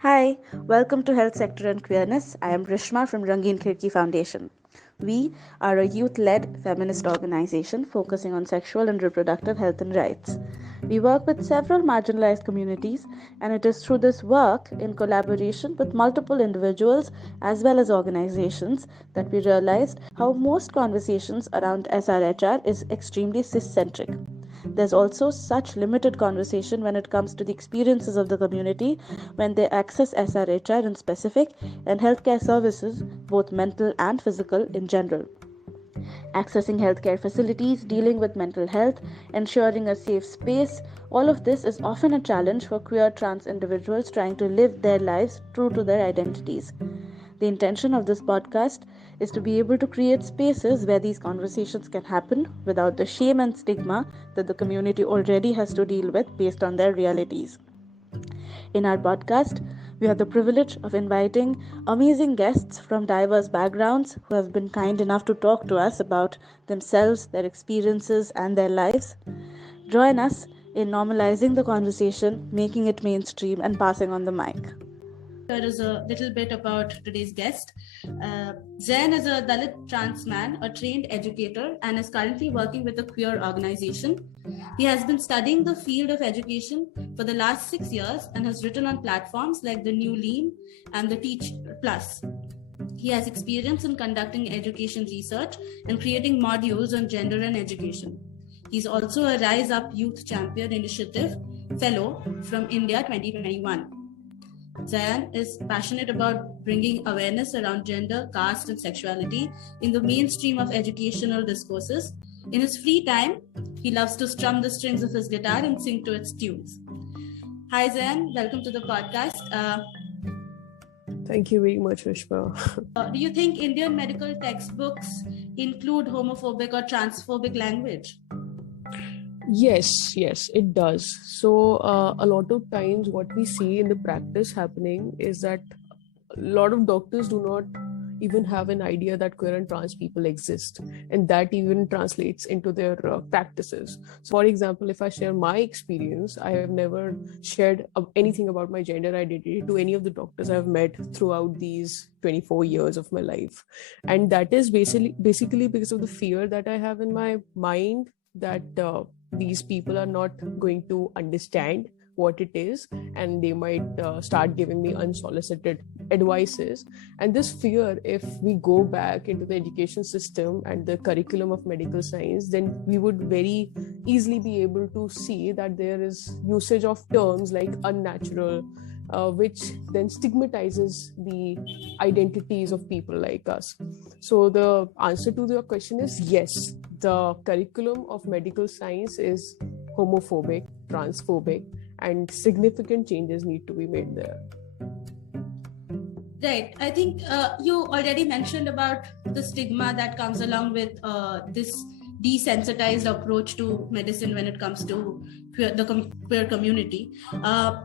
Hi, welcome to Health Sector and Queerness. I am Rishma from Rangeen Khidki Foundation. We are a youth led feminist organization focusing on sexual and reproductive health and rights. We work with several marginalized communities, and it is through this work, in collaboration with multiple individuals as well as organizations, that we realized how most conversations around SRHR is extremely cis centric. There's also such limited conversation when it comes to the experiences of the community when they access SRHR in specific and healthcare services, both mental and physical in general. Accessing healthcare facilities, dealing with mental health, ensuring a safe space, all of this is often a challenge for queer trans individuals trying to live their lives true to their identities. The intention of this podcast is to be able to create spaces where these conversations can happen without the shame and stigma that the community already has to deal with based on their realities. In our podcast, we have the privilege of inviting amazing guests from diverse backgrounds who have been kind enough to talk to us about themselves, their experiences, and their lives. Join us in normalizing the conversation, making it mainstream, and passing on the mic. Here is a little bit about today's guest. Zayan is a Dalit trans man, a trained educator, and is currently working with a queer organization. He has been studying the field of education for the last 6 years and has written on platforms like the new Leam and the Teacher Plus. He has experience in conducting education research and creating modules on gender and education. He's also a Rise Up Youth Champion Initiative Fellow from India 2021. Zayan is passionate about bringing awareness around gender, caste, and sexuality in the mainstream of educational discourses. In his free time, he loves to strum the strings of his guitar and sing to its tunes. Hi, Zayan. Welcome to the podcast. Thank you very much, Vishma. Do you think Indian medical textbooks include homophobic or transphobic language? Yes, it does. So, a lot of times, what we see in the practice happening is that a lot of doctors do not even have an idea that queer and trans people exist, and that even translates into their practices. So, for example, if I share my experience, I have never shared anything about my gender identity to any of the doctors I've met throughout these 24 years of my life, and that is basically because of the fear that I have in my mind that these people are not going to understand what it is, and they might start giving me unsolicited advices. And this fear, if we go back into the education system and the curriculum of medical science, then we would very easily be able to see that there is usage of terms like unnatural, which then stigmatizes the identities of people like us. So the answer to your question is yes, the curriculum of medical science is homophobic, transphobic, and significant changes need to be made there. Right. I think you already mentioned about the stigma that comes along with this desensitized approach to medicine when it comes to the queer community.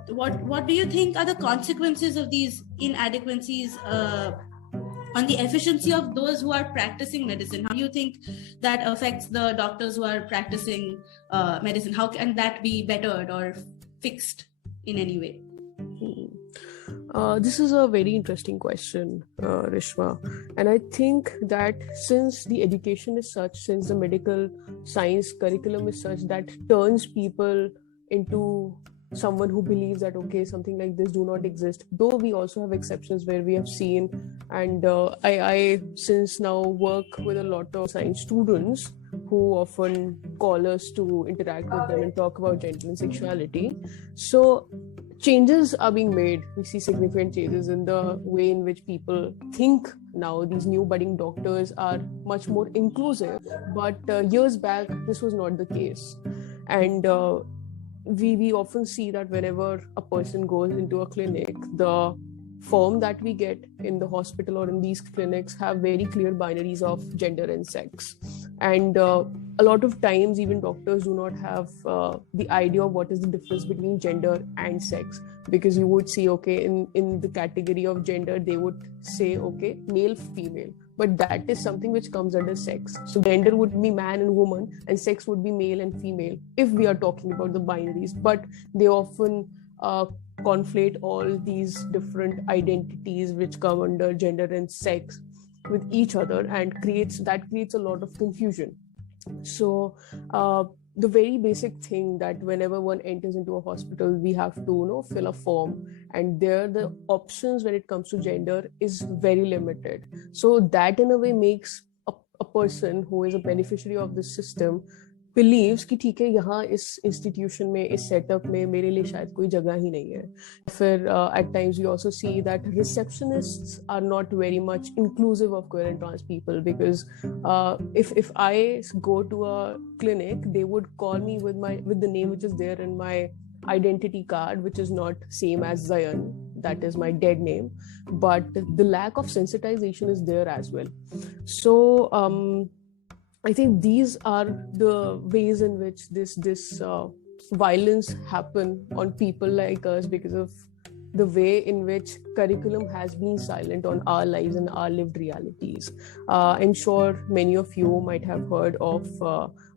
What do you think are the consequences of these inadequacies on the efficiency of those who are practicing medicine? How do you think that affects the doctors who are practicing medicine? How can that be bettered or fixed in any way? This is a very interesting question, Rishma. And I think that since the education is such, since the medical science curriculum is such that turns people into someone who believes that, okay, something like this do not exist, though we also have exceptions where we have seen, and I since now work with a lot of science students who often call us to interact with them and talk about gender and sexuality. So changes are being made. We see significant changes in the way in which people think now. These new budding doctors are much more inclusive, but years back this was not the case. And we often see that whenever a person goes into a clinic, the form that we get in the hospital or in these clinics have very clear binaries of gender and sex. And a lot of times even doctors do not have the idea of what is the difference between gender and sex, because you would see, okay, in the category of gender they would say, okay, male, female, but that is something which comes under sex. So gender would be man and woman, and sex would be male and female if we are talking about the binaries. But they often conflate all these different identities which come under gender and sex with each other, and creates a lot of confusion. So the very basic thing that whenever one enters into a hospital, we have to fill a form, and there the options when it comes to gender is very limited. So that in a way makes a person who is a beneficiary of this system believes कि ठीक है, यहाँ इस institution में, इस setup में मेरे लिए शायद कोई जगह ही नहीं है. फिर at times we also see that receptionists are not very much inclusive of queer and trans people, because if I go to a clinic, they would call me with the name which is there in my identity card, which is not same as Zayan, that is my dead name, but the lack of sensitization is there as well. So I think these are the ways in which this violence happen on people like us, because of the way in which curriculum has been silent on our lives and our lived realities. I'm sure many of you might have heard of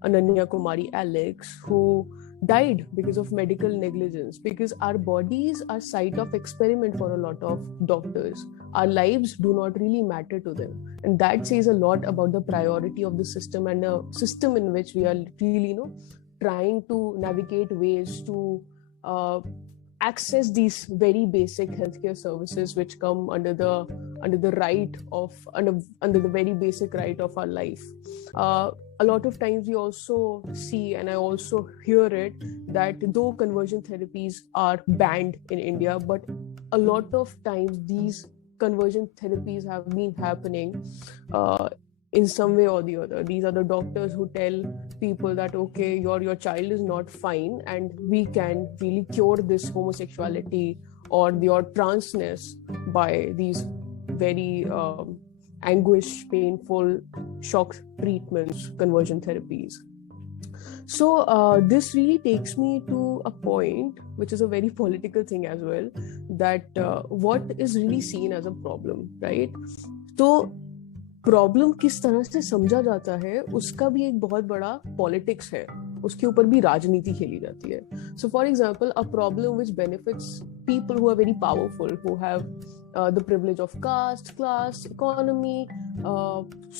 Ananya Kumari Alex, who died because of medical negligence, because our bodies are site of experiment for a lot of doctors. Our lives do not really matter to them, and that says a lot about the priority of the system, and a system in which we are really trying to navigate ways to access these very basic healthcare services which come under the very basic right of our life. A lot of times we also see, and I also hear it, that though conversion therapies are banned in India, but a lot of times these conversion therapies have been happening in some way or the other. These are the doctors who tell people that, okay, your child is not fine, and we can really cure this homosexuality or your transness by these very anguish, painful, shock treatments, conversion therapies. So this really takes me to a point, which is a very political thing as well, that what is really seen as a problem, right? So problem किस तरह से समझा जाता है, उसका भी एक बहुत बड़ा पॉलिटिक्स है, उसके ऊपर भी राजनीति खेली जाती है. So for example, a problem which benefits people who are very powerful, who have the privilege of caste, class, economy,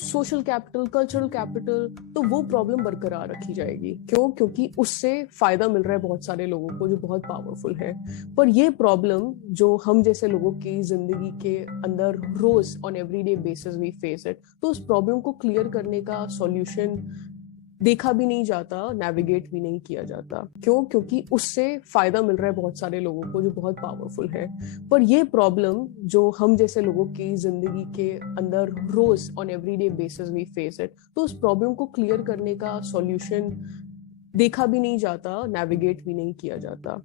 social capital, cultural capital, तो वो प्रॉब्लम बरकरार रखी जाएगी. क्यों? क्योंकि उससे फायदा मिल रहा है बहुत सारे लोगों को जो बहुत पावरफुल है. पर ये प्रॉब्लम जो हम जैसे लोगों की जिंदगी के अंदर रोज on everyday basis we face it, तो उस प्रॉब्लम को क्लियर करने का सॉल्यूशन देखा भी नहीं जाता, नेविगेट भी नहीं किया जाता. क्यों? क्योंकि उससे फायदा मिल रहा है बहुत सारे लोगों को जो बहुत पावरफुल है. पर ये प्रॉब्लम जो हम जैसे लोगों की जिंदगी के अंदर रोज on everyday basis we face it, तो उस प्रॉब्लम को क्लियर करने का सॉल्यूशन देखा भी नहीं जाता, नेविगेट भी नहीं किया जाता.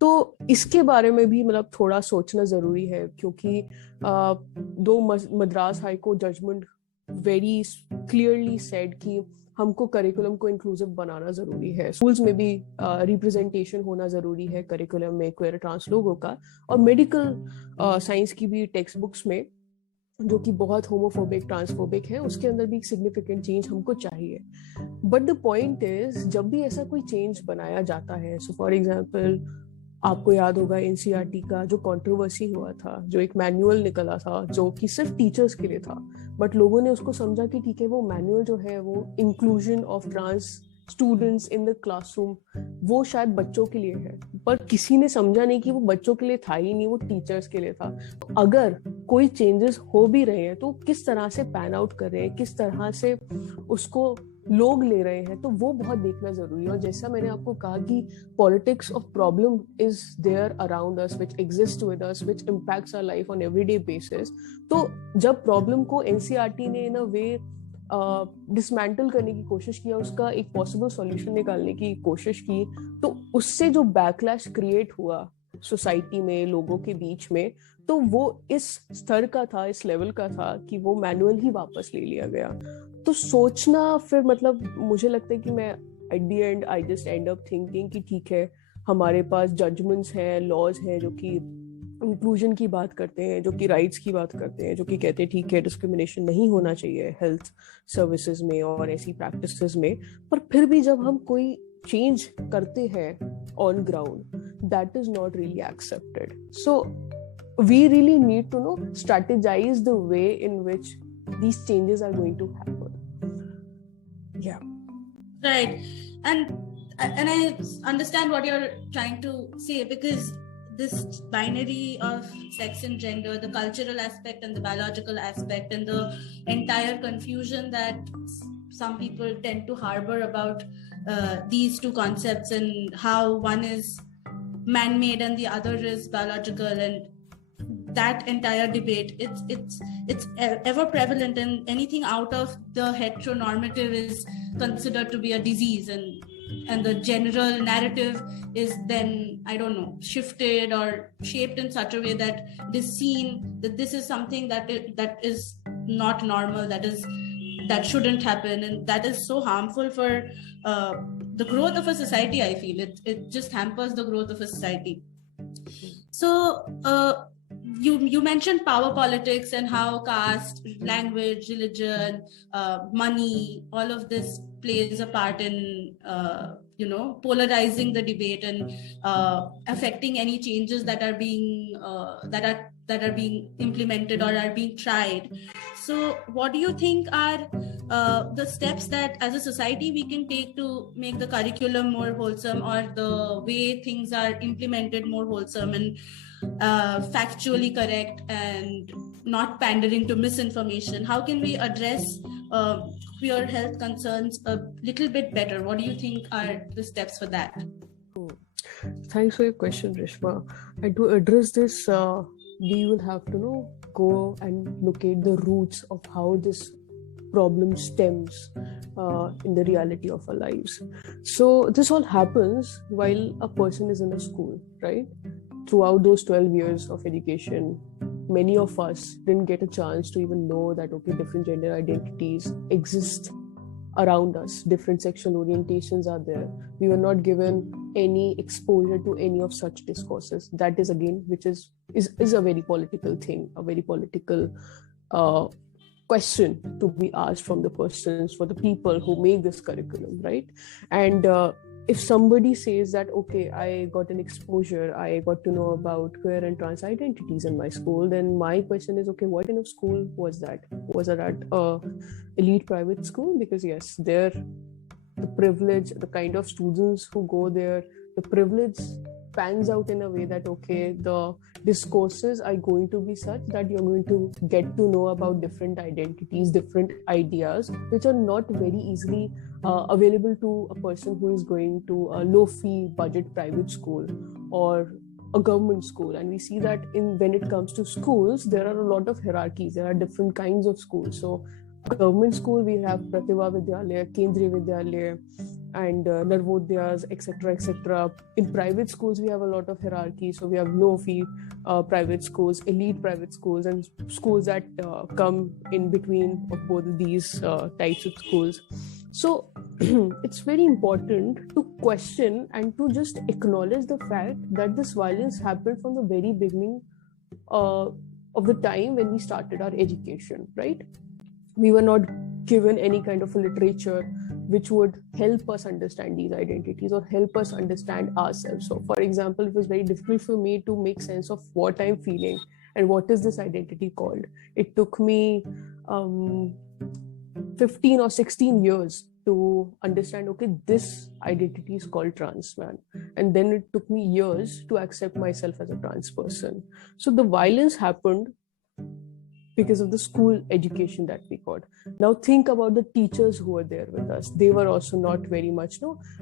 तो इसके बारे में भी मतलब थोड़ा सोचना जरूरी है, क्योंकि the Madras high court judgment very clearly said कि हमको करिकुलम को इंक्लूसिव बनाना जरूरी है. स्कूल्स में भी रिप्रेजेंटेशन होना जरूरी है करिकुलम में क्वेयर ट्रांस लोगों का, और मेडिकल साइंस की भी टेक्स्ट बुक्स में, जो कि बहुत होमोफोबिक, ट्रांसफोबिक है, उसके अंदर भी एक सिग्निफिकेंट चेंज हमको चाहिए. बट द पॉइंट इज, जब भी ऐसा कोई चेंज बनाया जाता है, सो फॉर एग्जाम्पल आपको याद होगा एनसीईआरटी का जो कंट्रोवर्सी हुआ था, जो एक मैनुअल निकला था जो कि सिर्फ टीचर्स के लिए था, बट लोगों ने उसको समझा कि ठीक है, वो मैनुअल जो है वो inclusion of trans students in the classroom, वो शायद बच्चों के लिए है, पर किसी ने समझा नहीं कि वो बच्चों के लिए था ही नहीं, वो टीचर्स के लिए था. अगर कोई चेंजेस हो भी रहे हैं तो किस तरह से पैन आउट कर रहे हैं, किस तरह से उसको लोग ले रहे हैं, तो वो बहुत देखना जरूरी है. और जैसा मैंने आपको कहा कि politics of problem is there around us, which exist with us, which impacts our life on everyday basis. तो जब प्रॉब्लम को एनसीईआरटी ने इन अ वे डिसमेंटल करने की कोशिश किया, उसका एक पॉसिबल सॉल्यूशन निकालने की कोशिश की, तो उससे जो बैकलैश क्रिएट हुआ सोसाइटी में, लोगों के बीच में, तो वो इस स्तर का था, इस लेवल का था कि वो मैनुअल ही वापस ले लिया गया. तो सोचना फिर मतलब मुझे लगता है कि मैं at the and I just and up thinking कि ठीक है, हमारे पास जजमेंट्स हैं, लॉज हैं जो कि इंक्लूजन की बात करते हैं, जो कि राइट्स की बात करते हैं, जो कि कहते हैं ठीक है, डिस्क्रिमिनेशन नहीं होना चाहिए हेल्थ सर्विसेज में और ऐसी प्रैक्टिसेस में. पर फिर भी जब हम कोई चेंज करते हैं on ground, that is not really accepted. So we really need to strategize the way in which these changes are going to happen. Yeah. Right. And I understand what you're trying to say, because this binary of sex and gender, the cultural aspect and the biological aspect, and the entire confusion that some people tend to harbor about these two concepts, and how one is man-made and the other is biological, and that entire debate, it's ever prevalent, and anything out of the heteronormative is considered to be a disease, and the general narrative is then, I don't know, shifted or shaped in such a way that it is seen that this is something that is not normal, that shouldn't happen, and that is so harmful for the growth of a society. I feel it just hampers the growth of a society. So you mentioned power politics and how caste, language, religion, money, all of this plays a part in polarizing the debate and affecting any changes that are being implemented or are being tried. So what do you think are the steps that as a society we can take to make the curriculum more wholesome, or the way things are implemented more wholesome and factually correct and not pandering to misinformation? How can we address queer health concerns a little bit better? What do you think are the steps for that? Thanks for your question, Rishma. And to address this, we will have to go and locate the roots of how this problem stems in the reality of our lives. So this all happens while a person is in a school, right? Throughout those 12 years of education, many of us didn't get a chance to even know that, okay, different gender identities exist around us, different sexual orientations are there. We were not given any exposure to any of such discourses. That is, again, which is a very political thing, a very political question to be asked from the persons, for the people who make this curriculum, right? And if somebody says that, okay, I got an exposure, I got to know about queer and trans identities in my school, then my question is, okay, what kind of school was that? Was it at elite private school? Because yes, there, the privilege, the kind of students who go there, the privilege pans out in a way that, okay, the discourses are going to be such that you're going to get to know about different identities, different ideas, which are not very easily available to a person who is going to a low-fee budget private school or a government school. And we see that when it comes to schools, there are a lot of hierarchies. There are different kinds of schools. So government school, we have Pratibha Vidyalaya, Kendriya Vidyalaya, and Narvodayas, etc., etc. In private schools, we have a lot of hierarchy. So we have low-fee private schools, elite private schools, and schools that come in between of both of these types of schools. So it's very important to question and to just acknowledge the fact that this violence happened from the very beginning of the time when we started our education, right? We were not given any kind of a literature which would help us understand these identities or help us understand ourselves. So, for example, it was very difficult for me to make sense of what I'm feeling and what is this identity called. It took me 15 or 16 years to understand, okay, this identity is called trans man. And then it took me years to accept myself as a trans person. So the violence happened because of the school education that we got. Now think about the teachers who were there with us. They were also not very much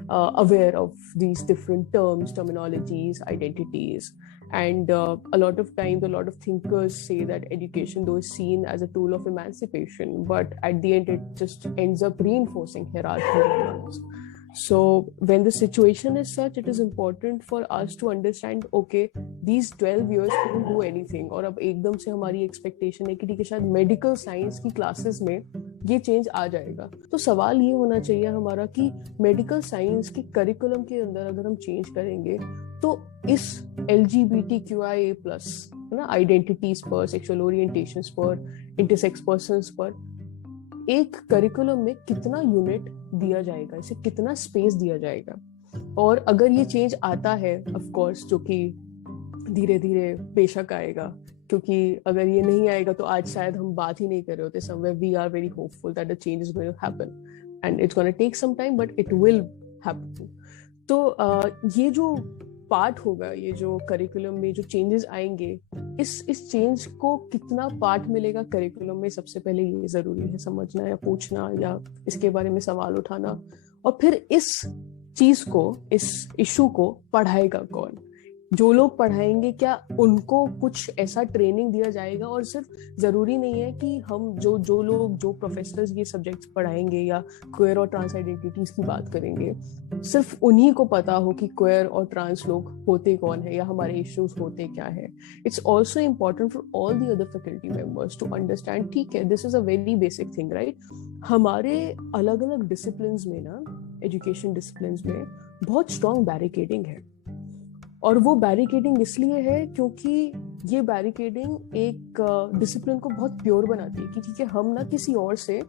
aware of these different terms, terminologies, identities. And a lot of times, a lot of thinkers say that education, though, is seen as a tool of emancipation, but at the end, it just ends up reinforcing hierarchy. So when the situation is such, it is important for us to understand, okay, these 12 years couldn't do anything, और अब एकदम से हमारी expectation है कि ठीक है शायद medical science की classes में ये change आ जाएगा. तो सवाल ये होना चाहिए हमारा कि medical science के curriculum के अंदर अगर हम change करेंगे तो इस LGBTQIA+ ना identities पर, sexual orientations पर, intersex persons पर एक करिकुलम में कितना यूनिट दिया जाएगा, इसे कितना स्पेस दिया जाएगा. और अगर ये चेंज आता है ऑफ कोर्स, जो कि धीरे धीरे बेशक आएगा, क्योंकि अगर ये नहीं आएगा तो आज शायद हम बात ही नहीं कर रहे होते। Somewhere we are very hopeful that the change is going to happen and it's gonna take some time but it will happen. तो ये जो पार्ट होगा, ये जो करिकुलम में जो चेंजेस आएंगे, इस चेंज को कितना पार्ट मिलेगा करिकुलम में, सबसे पहले ये जरूरी है समझना या पूछना या इसके बारे में सवाल उठाना। और फिर इस चीज को, इस इशू को पढ़ाएगा कौन? जो लोग पढ़ाएंगे क्या उनको कुछ ऐसा ट्रेनिंग दिया जाएगा? और सिर्फ जरूरी नहीं है कि हम जो लोग जो प्रोफेसर्स ये सब्जेक्ट्स पढ़ाएंगे या क्वेयर और ट्रांस आइडेंटिटीज की बात करेंगे, सिर्फ उन्हीं को पता हो कि क्वेयर और ट्रांस लोग होते कौन है या हमारे इश्यूज होते क्या है। It's also important for all the other faculty members to understand, ठीक है, this is a very basic thing, right? हमारे अलग अलग डिसिप्लिन में ना, एजुकेशन डिसिप्लिन में बहुत स्ट्रॉन्ग बैरिकेडिंग है। और वो बैरिकेडिंग इसलिए है क्योंकि ये बैरिकेडिंग एक डिसिप्लिन को बहुत प्योर बनाती है कि ठीक है, हम ना किसी और से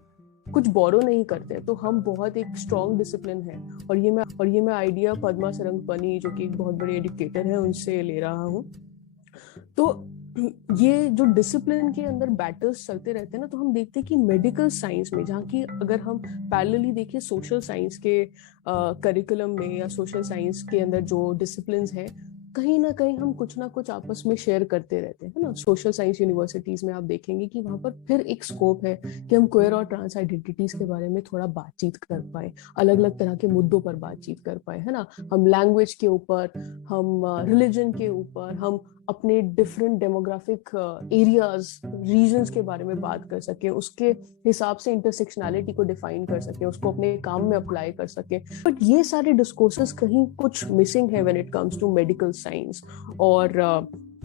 कुछ बोरो नहीं करते, तो हम बहुत एक स्ट्रॉन्ग डिसिप्लिन है। और ये मैं आइडिया पद्मा सरंगपनी, जो कि एक बहुत बड़े एजुकेटर है, उनसे ले रहा हूँ। तो ये जो डिसिप्लिन के अंदर बैटल्स चलते रहते हैं ना, तो हम देखते हैं कि मेडिकल साइंस में, जहाँ की अगर हम पैरेलली देखिए सोशल साइंस के करिकुलम में या सोशल साइंस के अंदर जो डिसिप्लिन्स हैं, कहीं ना कहीं हम कुछ ना कुछ आपस में शेयर करते रहते हैं ना। सोशल साइंस यूनिवर्सिटीज में आप देखेंगे कि वहां पर फिर एक स्कोप है कि हम क्वेयर और ट्रांस आइडेंटिटीज के बारे में थोड़ा बातचीत कर पाए, अलग अलग तरह के मुद्दों पर बातचीत कर पाए, है ना। हम लैंग्वेज के ऊपर, हम रिलीजन के ऊपर, हम अपने डिफरेंट डेमोग्राफिक एरियाज, रीजन्स के बारे में बात कर सके, उसके हिसाब से इंटरसेक्शनैलिटी को डिफाइन कर सके, उसको अपने काम में अप्लाई कर सके। बट ये सारे डिस्कोर्सेस कहीं कुछ मिसिंग है when it comes to medical science और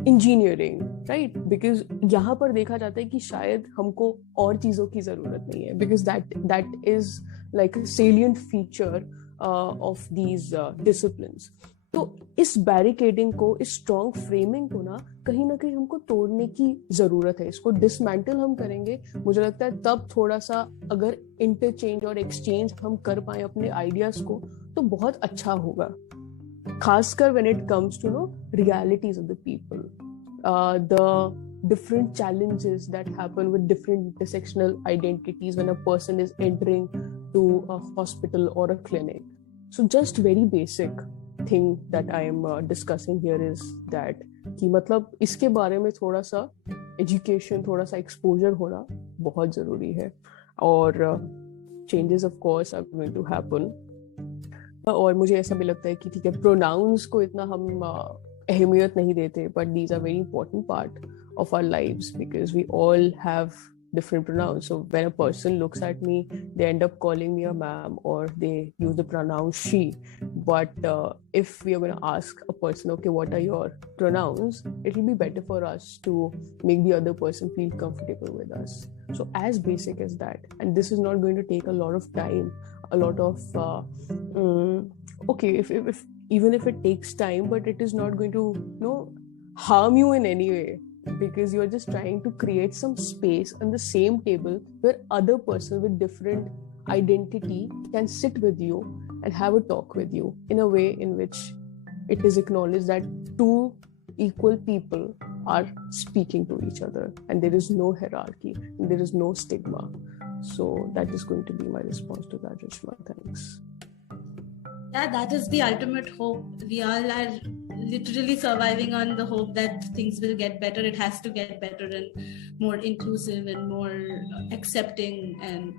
इंजीनियरिंग, राइट? बिकॉज यहाँ पर देखा जाता है कि शायद हमको और चीजों की जरूरत नहीं है, because that is like salient feature of these disciplines. तो इस बैरिकेडिंग को, इस स्ट्रॉन्ग फ्रेमिंग को ना कहीं हमको तोड़ने की जरूरत है। इसको डिसमेंटल हम करेंगे, मुझे लगता है तब थोड़ा सा अगर इंटरचेंज और एक्सचेंज हम कर पाए अपने आइडियाज को, तो बहुत अच्छा होगा, खासकर when it comes to know realities of the people, the different challenges that happen with different intersectional identities when a person is entering to a hospital or a clinic. So just very basic thing that I am discussing here is that कि मतलब इसके बारे में थोड़ा सा education, थोड़ा सा exposure होना बहुत जरूरी है। और changes of course are going to happen. और मुझे ऐसा भी लगता है कि ठीक है, प्रोनाउंस को इतना हम अहमियत नहीं देते, but these are very important part of our lives because we all have different pronouns. So when a person looks at me, they end up calling me a ma'am or they use the pronoun she. But if we are going to ask a person, okay, what are your pronouns, it will be better for us to make the other person feel comfortable with us. So as basic as that, and this is not going to take a lot of time, a lot of okay, if even if it takes time, but it is not going to harm you in any way, because you're just trying to create some space on the same table where other person with different identity can sit with you and have a talk with you in a way in which it is acknowledged that two equal people are speaking to each other and there is no hierarchy and there is no stigma. So that is going to be my response to that, Rishma. Thanks. Yeah, that is the ultimate hope. We all are literally surviving on the hope that things will get better. It has to get better and more inclusive and more accepting and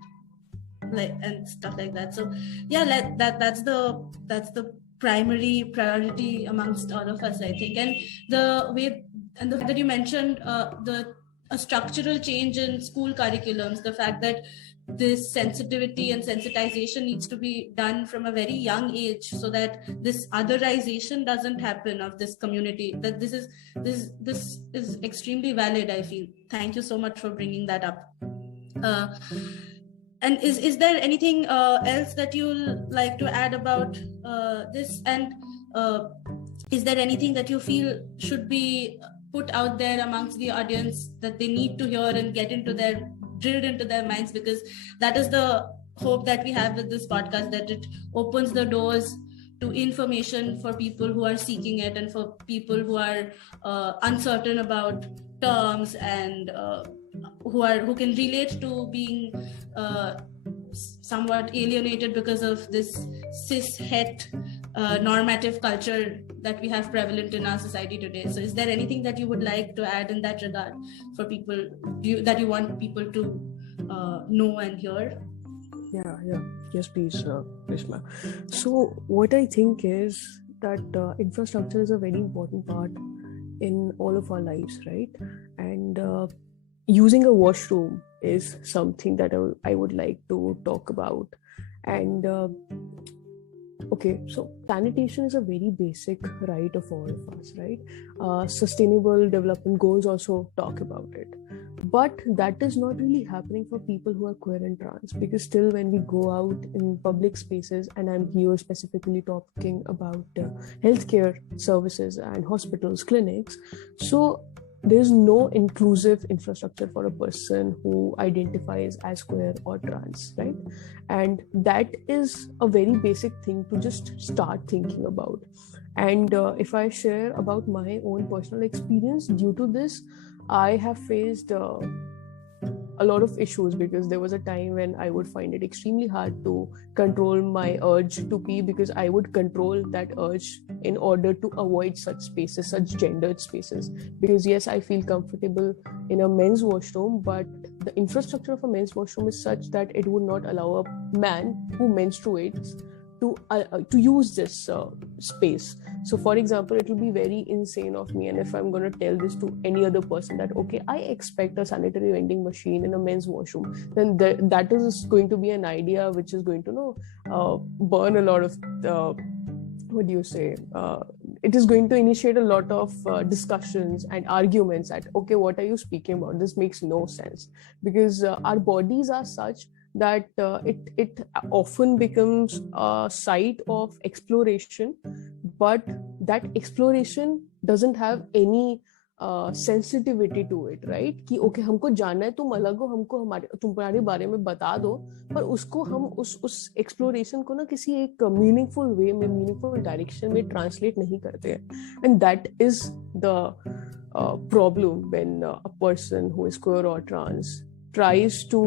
stuff like that. So yeah, that's the primary priority amongst all of us, I think. And the fact that you mentioned a structural change in school curriculums, the fact that this sensitivity and sensitization needs to be done from a very young age so that this otherization doesn't happen of this community. That this is extremely valid, I feel. Thank you so much for bringing that up. And is there anything else that you'll like to add about this? And is there anything that you feel should be put out there amongst the audience that they need to hear and get drilled into their minds? Because that is the hope that we have with this podcast, that it opens the doors to information for people who are seeking it, and for people who are uncertain about terms, and who can relate to being somewhat alienated because of this cis-het normative culture that we have prevalent in our society today. So is there anything that you would like to add in that regard for people that you want people to know and hear? Yeah. Yes, please, Rishma. So what I think is that infrastructure is a very important part in all of our lives, right? And using a washroom is something that I would like to talk about. And okay, so sanitation is a very basic right of all of us, right? Sustainable development goals also talk about it. But that is not really happening for people who are queer and trans, because still when we go out in public spaces, and I'm here specifically talking about healthcare services and hospitals, clinics, so there's no inclusive infrastructure for a person who identifies as queer or trans, right? And that is a very basic thing to just start thinking about. And if I share about my own personal experience due to this, I have faced a lot of issues, because there was a time when I would find it extremely hard to control my urge to pee, because I would control that urge in order to avoid such spaces, such gendered spaces. Because yes, I feel comfortable in a men's washroom, but the infrastructure of a men's washroom is such that it would not allow a man who menstruates to use this space. So for example, it will be very insane of me, and if I'm going to tell this to any other person that okay, I expect a sanitary vending machine in a men's washroom, then that is going to be an idea which is going to burn a lot of what do you say, it is going to initiate a lot of discussions and arguments at okay, what are you speaking about, this makes no sense. Because our bodies are such that it often becomes a site of exploration, but that exploration doesn't have any sensitivity to it, right? कि okay, हमको जाना है, तुम अलग हो, हमको तुम्हारे बारे में बता दो, पर उसको हम उस एक्सप्लोरेशन को ना किसी एक मीनिंगफुल वे में, मीनिंगफुल डायरेक्शन में ट्रांसलेट नहीं करते हैं. And that is the problem when a person who is queer or trans tries to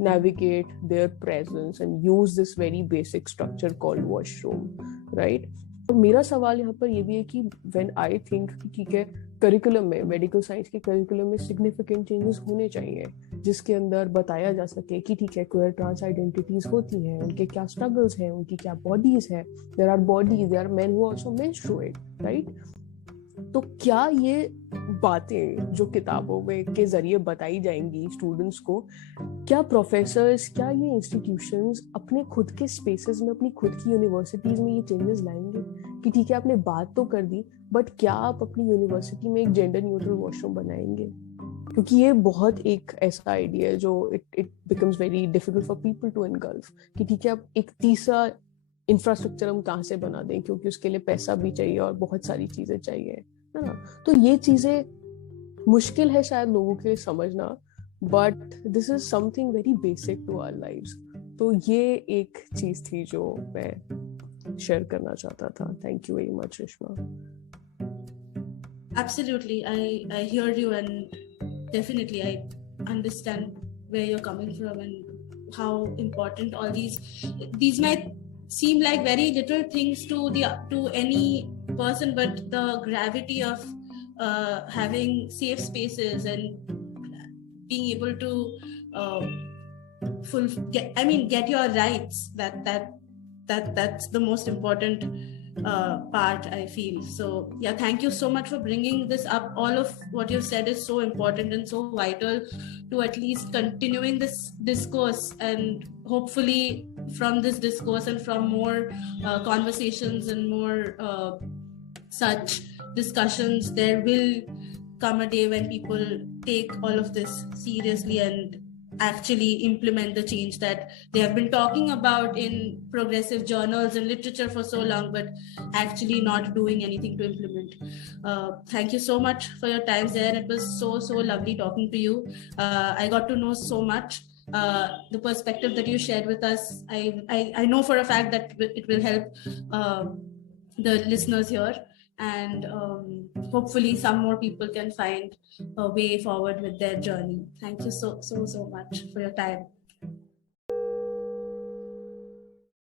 navigate their presence and use this very basic structure called washroom, right? तो मेरा सवाल यहाँ पर ये भी है कि when I think ठीक है, करिकुलम में, मेडिकल साइंस के करिकुलम में सिग्निफिकेंट चेंजेस होने चाहिए, जिसके अंदर बताया जा सके कि ठीक है, क्वेयर ट्रांस आइडेंटिटीज होती हैं, उनके क्या स्ट्रगल्स हैं, उनकी क्या बॉडीज हैं, there are bodies, there are men who also menstruate, right? तो क्या ये बातें जो किताबों में के जरिए बताई जाएंगी स्टूडेंट्स को, क्या प्रोफेसर्स, क्या ये इंस्टीट्यूशंस अपने खुद के स्पेसेस में, अपनी खुद की यूनिवर्सिटीज में ये चेंजेस लाएंगे कि ठीक है, आपने बात तो कर दी, बट क्या आप अपनी यूनिवर्सिटी में एक जेंडर न्यूट्रल वॉशरूम बनाएंगे? क्योंकि ये बहुत एक ऐसा आइडिया है जो it becomes very difficult for people to engulf कि ठीक है, अब एक तीसरा इंफ्रास्ट्रक्चर हम कहाँ से बना दें, क्योंकि उसके लिए पैसा भी चाहिए और बहुत सारी चीजें चाहिए, है ना? तो ये चीजें मुश्किल है शायद लोगों के समझना, but this is something very basic to our lives. तो ये एक चीज थी जो मैं शेयर करना चाहता था. Thank you very much, Rishma. Absolutely, I hear you, and definitely I understand where you're coming from and how important all these might seem like very little things to any person, but the gravity of having safe spaces and being able to get your rights, that's the most important part, I feel. So yeah, thank you so much for bringing this up. All of what you've said is so important and so vital to at least continuing this discourse, and hopefully from this discourse and from more conversations and more such discussions, there will come a day when people take all of this seriously and actually implement the change that they have been talking about in progressive journals and literature for so long, but actually not doing anything to implement. Thank you so much for your time, Zayan. It was so lovely talking to you. I got to know so much. The perspective that you shared with us, I know for a fact that it will help the listeners here, and hopefully some more people can find a way forward with their journey. Thank you so much for your time.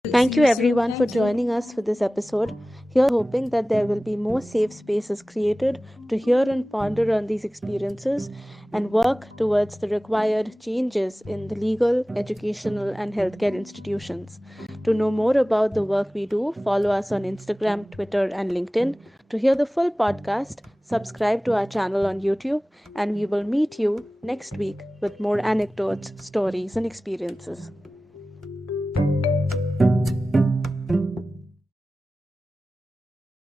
See Thank you you soon. everyone for Thank you. joining us for this episode. Here's hoping that there will be more safe spaces created to hear and ponder on these experiences and work towards the required changes in the legal, educational, and healthcare institutions. To know more about the work we do, follow us on Instagram, Twitter, and LinkedIn. To hear the full podcast, subscribe to our channel on YouTube, and we will meet you next week with more anecdotes, stories, and experiences.